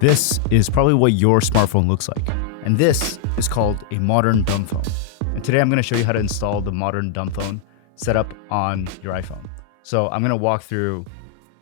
This is probably what your smartphone looks like. And this is called a modern Dumbphone. And today I'm going to show you how to install the modern Dumbphone setup on your iPhone. So I'm going to walk through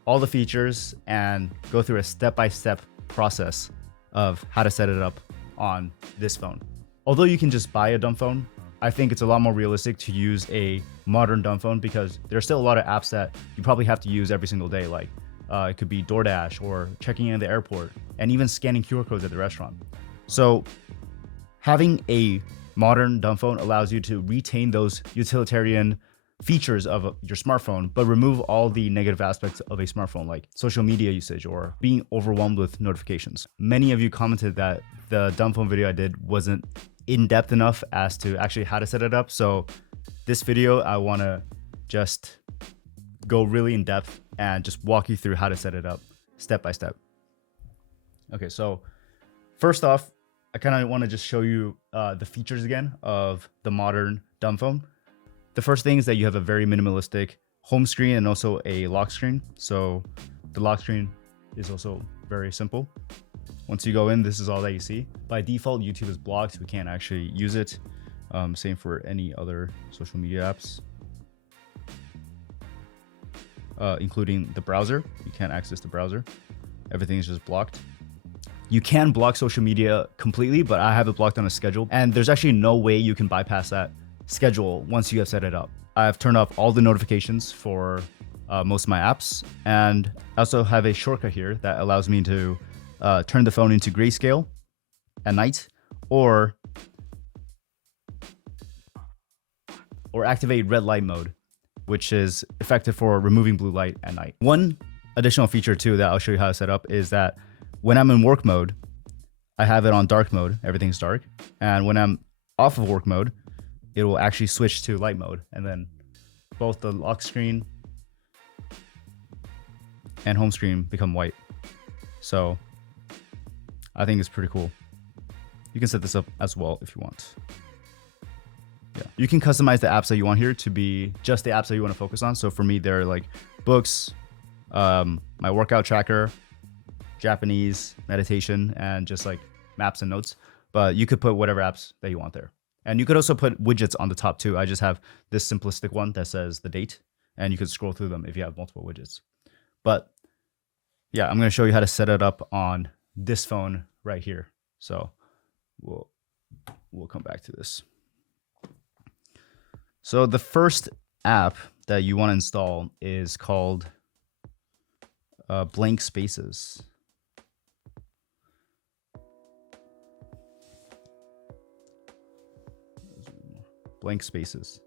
all the features and go through a step-by-step process of how to set it up on this phone. Although you can just buy a Dumbphone, I think it's a lot more realistic to use a modern Dumbphone because there's still a lot of apps that you probably have to use every single day, like it could be DoorDash or checking in at the airport and even scanning QR codes at the restaurant. So having a modern Dumbphone allows you to retain those utilitarian features of your smartphone, but remove all the negative aspects of a smartphone, like social media usage or being overwhelmed with notifications. Many of you commented that the Dumbphone video I did wasn't in-depth enough as to actually how to set it up. So this video, I want to just go really in depth and just walk you through how to set it up step by step. Okay, so first off, I kind of want to just show you the features again of the modern Dumbphone. The first thing is that you have a very minimalistic home screen and also a lock screen. So the lock screen is also very simple. Once you go in, this is all that you see. By default, YouTube is blocked. We can't actually use it. Same for any other social media apps, including the browser. You can't access the browser. Everything is just blocked. You can block social media completely, but I have it blocked on a schedule. And there's actually no way you can bypass that schedule once you have set it up. I've turned off all the notifications for most of my apps. And I also have a shortcut here that allows me to turn the phone into Grayscale at night or activate red light mode, which is effective for removing blue light at night. One additional feature too that I'll show you how to set up is that when I'm in work mode, I have it on dark mode, everything's dark. And when I'm off of work mode, it will actually switch to light mode. And then both the lock screen and home screen become white. So I think it's pretty cool. You can set this up as well if you want. Yeah, you can customize the apps that you want here to be just the apps that you want to focus on. So for me, they're like books, my workout tracker, Japanese, meditation, and just like maps and notes. But you could put whatever apps that you want there. And you could also put widgets on the top too. I just have this simplistic one that says the date, and you could scroll through them if you have multiple widgets. But yeah, I'm going to show you how to set it up on this phone right here. So we'll come back to this. So the first app that you want to install is called Blank Spaces. Blank Spaces.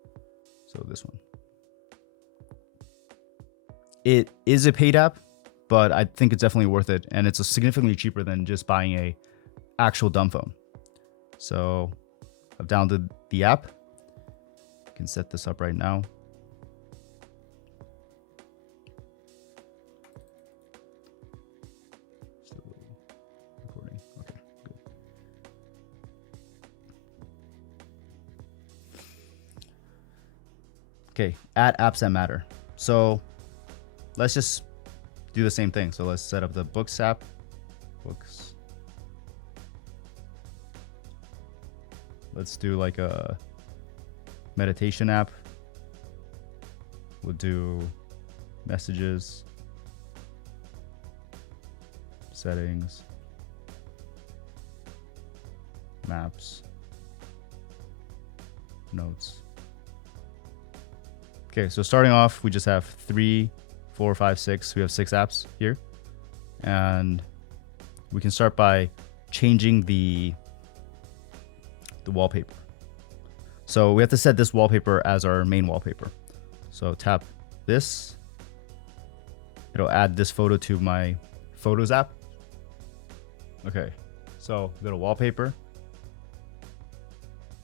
So this one. It is a paid app, but I think it's definitely worth it. And it's significantly cheaper than just buying a actual Dumbphone. So I've downloaded the app. I can set this up right now. Still recording. Okay, good. Okay, add apps that matter. So let's just do the same thing. So let's set up the Books app. Books. Let's do like a meditation app. We'll do messages, settings, maps, notes. Okay, so starting off, we just have 3, 4, 5, 6. We have 6 apps here. And we can start by changing the wallpaper. So we have to set this wallpaper as our main wallpaper. So tap this. It'll add this photo to my Photos app. Okay, so go to wallpaper,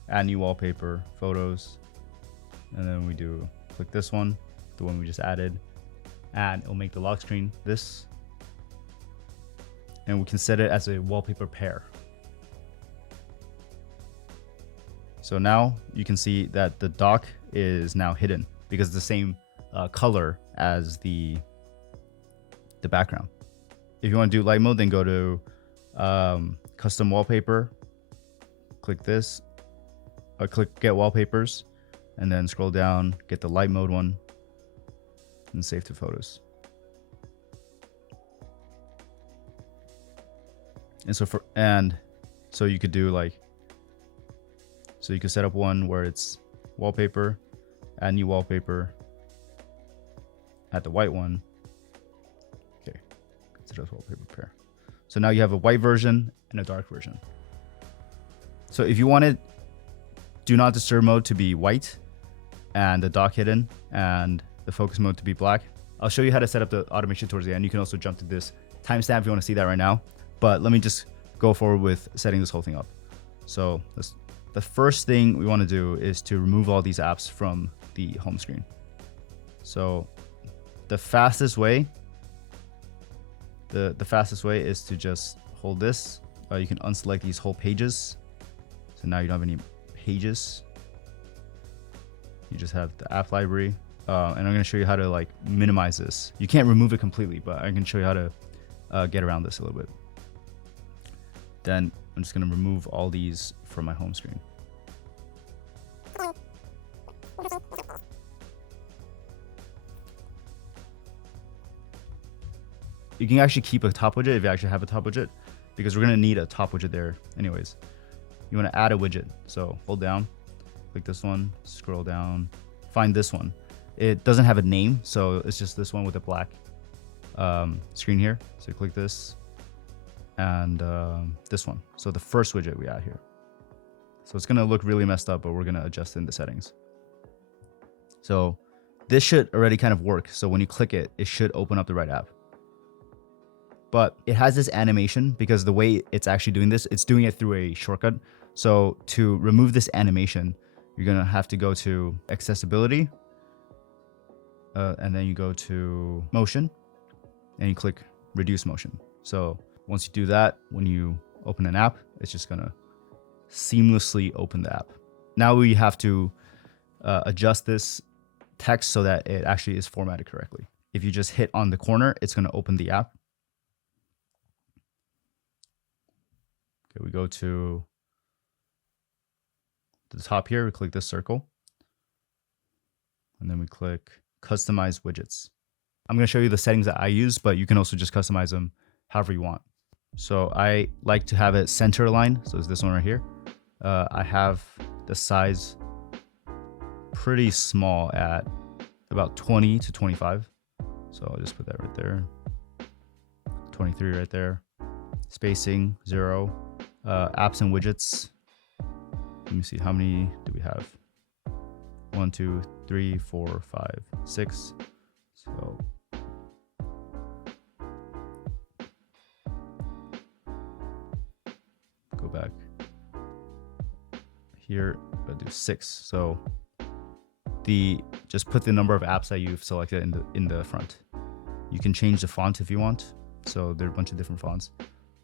add new wallpaper, photos, and then we do click this one, the one we just added, and it'll make the lock screen this. And we can set it as a wallpaper pair. So now you can see that the dock is now hidden because it's the same color as the background. If you want to do light mode, then go to Custom wallpaper. Click this. Click get wallpapers, and then scroll down, get the light mode one, and save to photos. And so you could do like, so you could set up one where it's wallpaper, add new wallpaper, add the white one. Okay, consider this wallpaper pair. So now you have a white version and a dark version. So if you wanted do not disturb mode to be white and the dock hidden and the focus mode to be black, I'll show you how to set up the automation towards the end. You can also jump to this timestamp if you want to see that right now. But let me just go forward with setting this whole thing up. So the first thing we want to do is to remove all these apps from the home screen. So the fastest way, the fastest way is to just hold this. You can unselect these whole pages. So now you don't have any pages. You just have the app library. And I'm going to show you how to like minimize this. You can't remove it completely, but I can show you how to get around this a little bit. Then I'm just going to remove all these from my home screen. You can actually keep a top widget if you actually have a top widget, because we're going to need a top widget there anyways. You want to add a widget. So hold down, click this one, scroll down, find this one. It doesn't have a name, so it's just this one with a black screen here. So click this and this one. So the first widget we add here. So it's going to look really messed up, but we're going to adjust in the settings. So this should already kind of work. So when you click it, it should open up the right app. But it has this animation because the way it's actually doing this, it's doing it through a shortcut. So to remove this animation, you're going to have to go to accessibility. And then you go to motion and you click reduce motion. So once you do that, when you open an app, it's just going to seamlessly open the app. Now we have to adjust this text so that it actually is formatted correctly. If you just hit on the corner, it's going to open the app. Okay, we go to the top here, we click this circle, and then we click customize widgets. I'm going to show you the settings that I use, but you can also just customize them however you want. So I like to have it center aligned. So it's this one right here. I have the size pretty small at about 20 to 25. So I'll just put that right there. 23 right there. Spacing 0. Apps and widgets. Let me see, how many do we have? 1, 2, 3, 4, 5, 6. So go back here, I'll do 6. So just put the number of apps that you've selected in the front. You can change the font if you want. So there are a bunch of different fonts.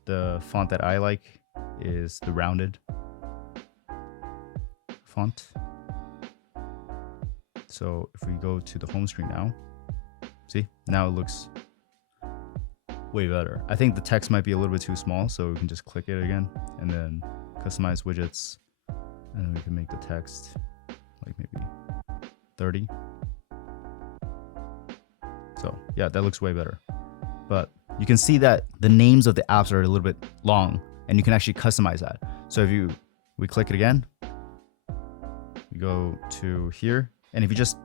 The font that I like is the rounded font. So if we go to the home screen now, see, now it looks way better. I think the text might be a little bit too small, so we can just click it again and then customize widgets, and then we can make the text like maybe 30. So yeah, that looks way better. But you can see that the names of the apps are a little bit long, and you can actually customize that. So if we click it again, we go to here, and if you just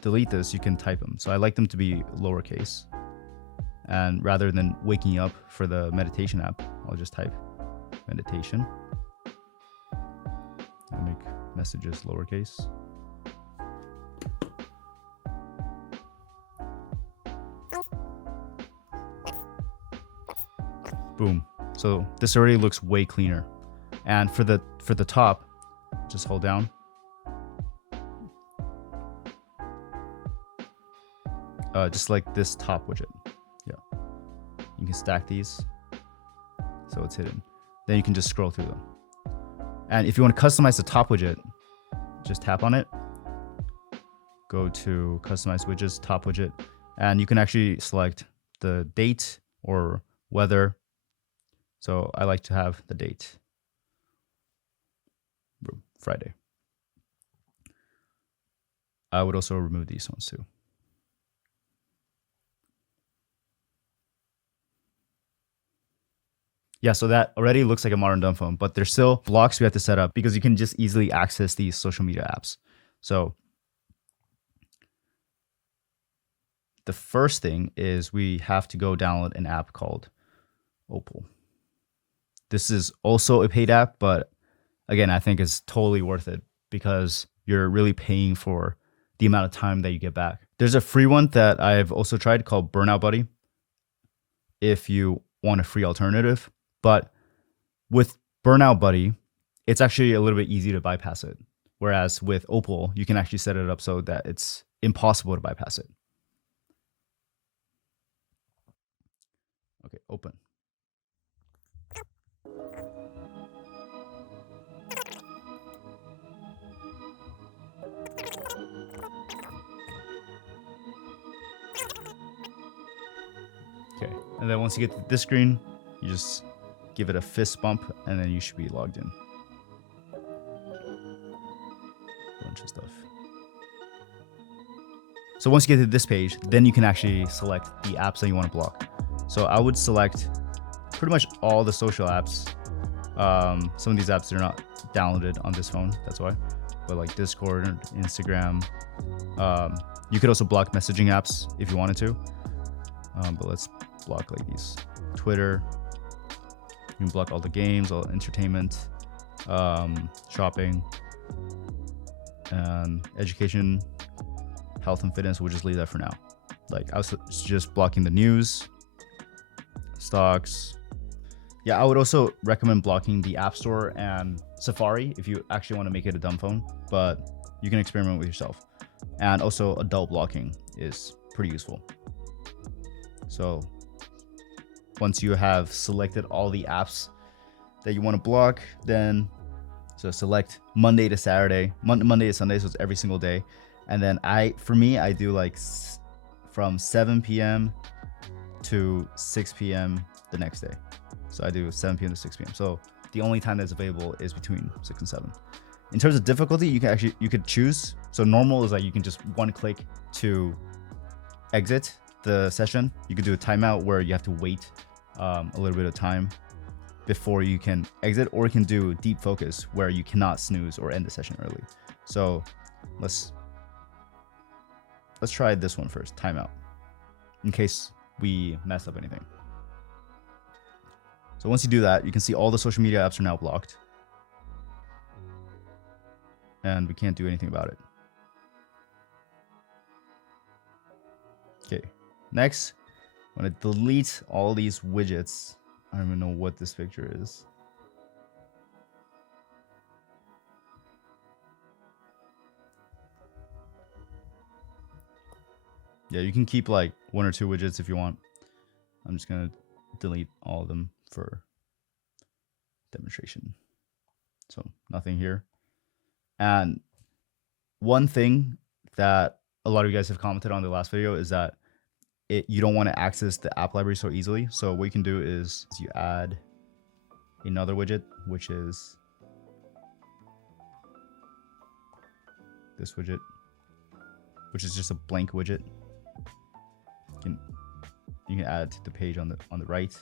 delete this, you can type them. So I like them to be lowercase, and rather than waking up for the meditation app, I'll just type meditation and make messages lowercase. Boom. So this already looks way cleaner. And for the top, just hold down. Just like this top widget. Yeah. You can stack these so it's hidden. Then you can just scroll through them. And if you want to customize the top widget, just tap on it. Go to customize widgets, top widget, and you can actually select the date or weather. So I like to have the date, Friday. I would also remove these ones too. Yeah, so that already looks like a modern dumb phone, but there's still blocks we have to set up because you can just easily access these social media apps. So the first thing is we have to go download an app called Opal. This is also a paid app, but again, I think it's totally worth it because you're really paying for the amount of time that you get back. There's a free one that I've also tried called Burnout Buddy if you want a free alternative. But with Burnout Buddy, it's actually a little bit easy to bypass it. Whereas with Opal, you can actually set it up so that it's impossible to bypass it. Okay, open. Okay, and then once you get to this screen, you just give it a fist bump, and then you should be logged in. Bunch of stuff. So once you get to this page, then you can actually select the apps that you want to block. So I would select pretty much all the social apps. Some of these apps are not downloaded on this phone, that's why. But like Discord, Instagram. You could also block messaging apps if you wanted to. But let's block like these. Twitter. You can block all the games, all the entertainment, shopping, and education, health and fitness. We'll just leave that for now. Like I was just blocking the news, stocks. Yeah, I would also recommend blocking the App Store and Safari if you actually want to make it a dumb phone, but you can experiment with yourself. And also adult blocking is pretty useful. So once you have selected all the apps that you want to block, then so select Monday to Saturday, Monday to Sunday, so it's every single day. And then for me, I do like from 7 p.m. to 6 p.m. the next day. So I do 7 p.m. to 6 p.m. So the only time that's available is between 6 and 7. In terms of difficulty, you could choose. So normal is like you can just one click to exit the session. You could do a timeout where you have to wait a little bit of time before you can exit, or you can do deep focus where you cannot snooze or end the session early. So let's try this one first, timeout, in case we mess up anything. So once you do that, you can see all the social media apps are now blocked. And we can't do anything about it. Okay, next, I'm gonna delete all these widgets. I don't even know what this picture is. Yeah, you can keep like 1 or 2 widgets if you want. I'm just gonna delete all of them for demonstration. So nothing here. And one thing that a lot of you guys have commented on the last video is that you don't want to access the app library so easily. So what you can do is you add another widget, which is this widget, which is just a blank widget. You can add to the page on the right,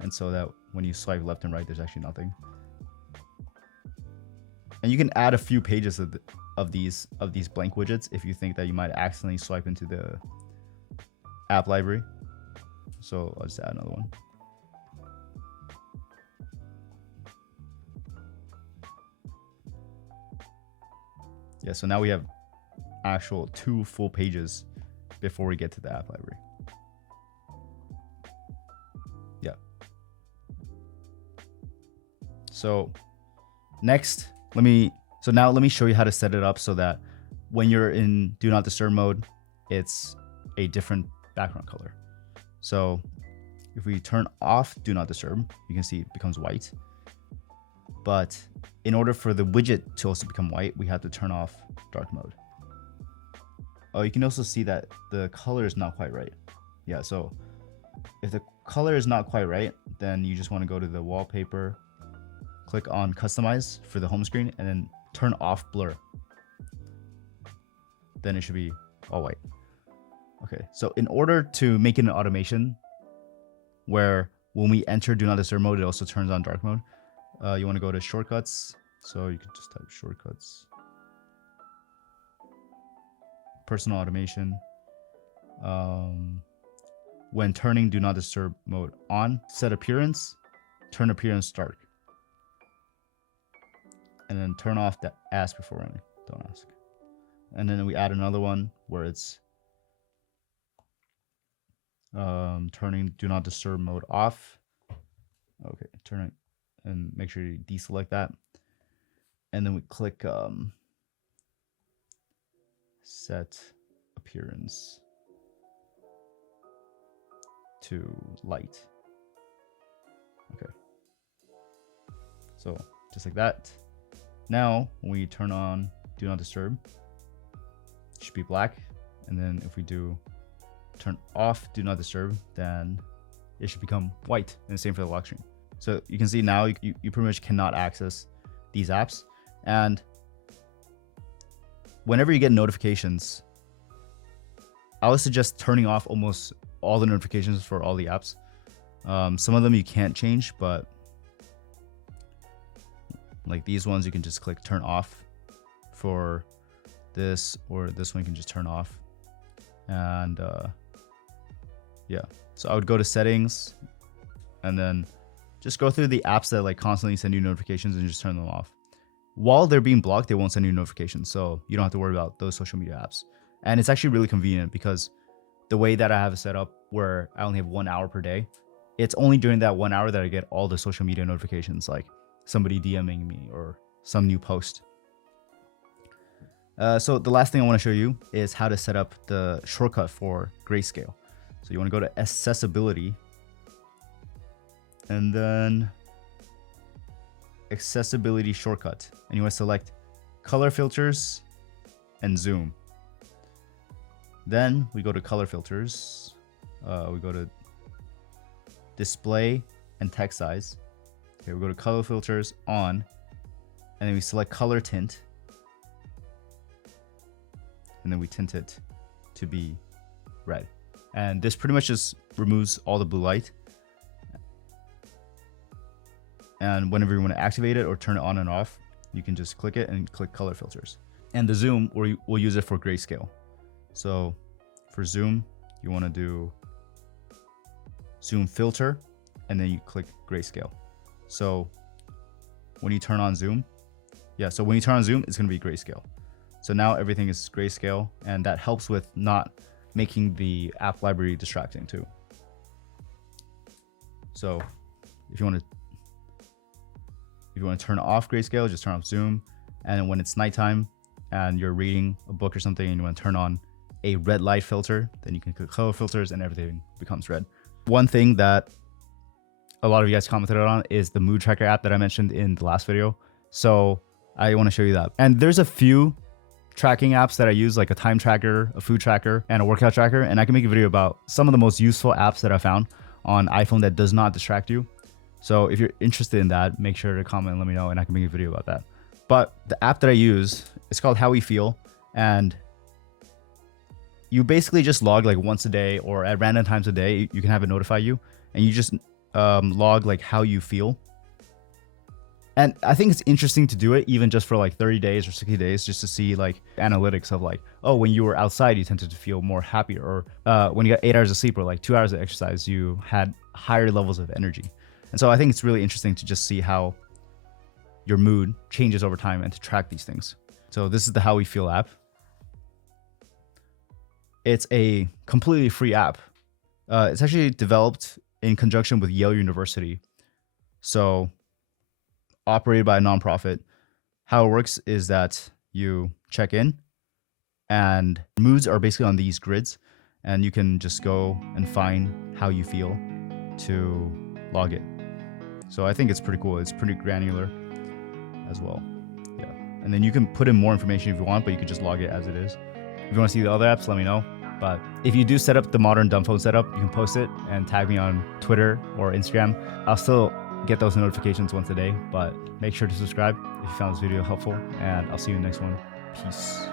and so that when you swipe left and right, there's actually nothing. And you can add a few pages of these blank widgets if you think that you might accidentally swipe into the app library. So I'll just add another one. Yeah, so now we have actual 2 full pages before we get to the app library. Yeah. So next, let me show you how to set it up so that when you're in do not disturb mode, it's a different background color. So if we turn off do not disturb, you can see it becomes white. But in order for the widget to also become white, we have to turn off dark mode. Oh, you can also see that the color is not quite right. Yeah, so if the color is not quite right, then you just want to go to the wallpaper, click on customize for the home screen, and then turn off blur. Then it should be all white. Okay, so in order to make it an automation where when we enter do not disturb mode, it also turns on dark mode, you want to go to shortcuts. So you could just type shortcuts, personal automation. When turning do not disturb mode on, set appearance, turn appearance dark. And then turn off the ask before running, don't ask. And then we add another one where it's turning do not disturb mode off. Okay, turn it and make sure you deselect that. And then we click set appearance to light. Okay, so just like that. Now when we turn on do not disturb, it should be black. And then if we do turn off do not disturb, then it should become white. And the same for the lock screen. So you can see now you pretty much cannot access these apps. And whenever you get notifications, I would suggest turning off almost all the notifications for all the apps. Some of them you can't change, but like these ones you can just click turn off. For this or this one you can just turn off. And yeah, so I would go to settings and then just go through the apps that like constantly send you notifications and just turn them off. While they're being blocked, they won't send you notifications, so you don't have to worry about those social media apps. And it's actually really convenient because the way that I have it set up where I only have 1 hour per day, it's only during that 1 hour that I get all the social media notifications, like somebody DMing me or some new post. So the last thing I want to show you is how to set up the shortcut for Grayscale. So you want to go to accessibility and then accessibility shortcut, and you want to select color filters and zoom. Then we go to color filters, we go to display and text size. Okay, we go to color filters on, and then we select color tint, and then we tint it to be red. And this pretty much just removes all the blue light. And whenever you want to activate it or turn it on and off, you can just click it and click color filters. And the zoom, we'll use it for grayscale. So for zoom, you want to do zoom filter, and then you click grayscale. So when you turn on zoom, it's going to be grayscale. So now everything is grayscale, and that helps with not making the app library distracting too. So if you want to turn off grayscale, just turn off zoom. And when it's nighttime and you're reading a book or something and you want to turn on a red light filter, then you can click color filters and everything becomes red. One thing that a lot of you guys commented on is the mood tracker app that I mentioned in the last video. So I want to show you that. And there's a few tracking apps that I use, like a time tracker, a food tracker, and a workout tracker. And I can make a video about some of the most useful apps that I found on iPhone that does not distract you. So if you're interested in that, make sure to comment and let me know, and I can make a video about that. But the app that I use, it's called How We Feel. And you basically just log like once a day or at random times a day, you can have it notify you, and you just log like how you feel. And I think it's interesting to do it even just for like 30 days or 60 days, just to see like analytics of like, oh, when you were outside, you tended to feel more happy, or when you got 8 hours of sleep or like 2 hours of exercise, you had higher levels of energy. And so I think it's really interesting to just see how your mood changes over time and to track these things. So this is the How We Feel app. It's a completely free app. It's actually developed in conjunction with Yale University. So operated by a nonprofit. How it works is that you check in and moods are basically on these grids, and you can just go and find how you feel to log it. So I think it's pretty cool. It's pretty granular as well. Yeah. And then you can put in more information if you want, but you can just log it as it is. If you want to see the other apps, let me know. But if you do set up the modern Dumbphone setup, you can post it and tag me on Twitter or Instagram. I'll still get those notifications once a day, but make sure to subscribe if you found this video helpful, and I'll see you in the next one. Peace.